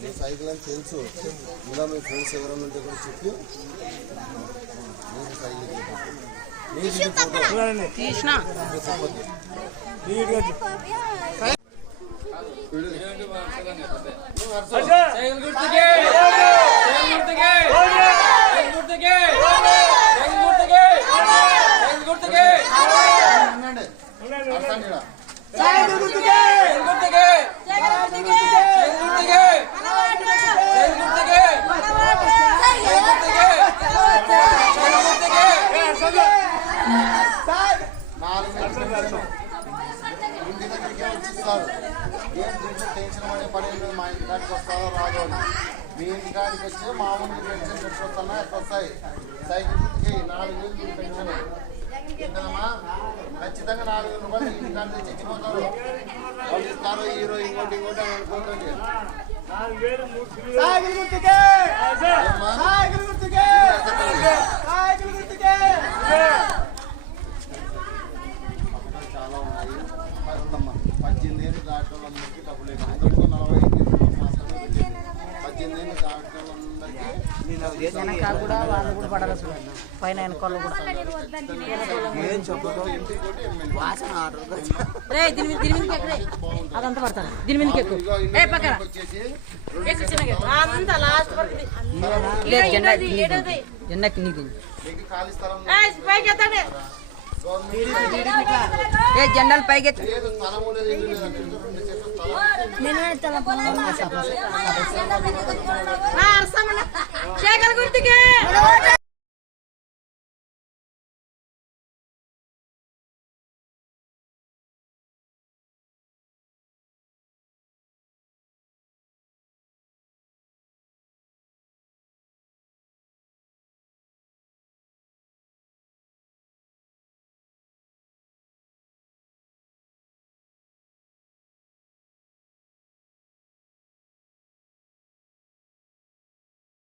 నీ సైకిల్ అని తెలుసు. ఇంకా మీ ఫ్రెండ్స్ ఎవరైనా ఉంటే కూడా చెప్పి. సైకిల్. సైకిల్ గుర్తుకే గుర్తుకే గుర్తుకే గుర్తుకే. గుర్తుకే గుర్తుకే సైకిల్ గుర్తుకే సైకిల్ గుర్తుకే సైకిల్ గుర్తుకే నాలుగు గంటలు పెన్షన్. ఇంటి దగ్గరికి వచ్చి ఇస్తారు ఏం దీంట్లో టెన్షన్ పడే. మా ఇంటి కాడికి వస్తారో రాదో మీ ఇంటి కాడికి వచ్చి మామూలు పెన్షన్ పెట్టుకొస్తున్నా ఎట్లా వస్తాయి సైకిల్ గుర్తుకి నాలుగు వేలు ఏంటమ్మా ఖచ్చితంగా నాలుగు వేల రూపాయలు ఇంటి కాడి నుంచి ఇచ్చిపోతారు వాళ్ళు ఇస్తారు హీరో ఇంకోటి ఇంకోటి అని అనుకోకండి సాగిలి గుర్తుకే ఏమ్మా? సాగిలి గుర్తుకే సాగిలి గుర్తుకే చాలా ఉన్నాయి ఉందమ్మా పద్దెనిమిది ఏళ్ళు దాటిన వాళ్ళందరికీ డబ్బులు అందరికీ నలభై ఐదు మాత్రమే పెట్టింది. పద్దెనిమిది ఏళ్ళు దాటిన కూడా పైన వెనకాల దీని మీద రే. అదంతా పడతాను దీని మీదకి పక్కన లేదు, జెండా నీకు పైకి ఎత్తండి. ఏ జెండాలు పైకి ఎత్తు.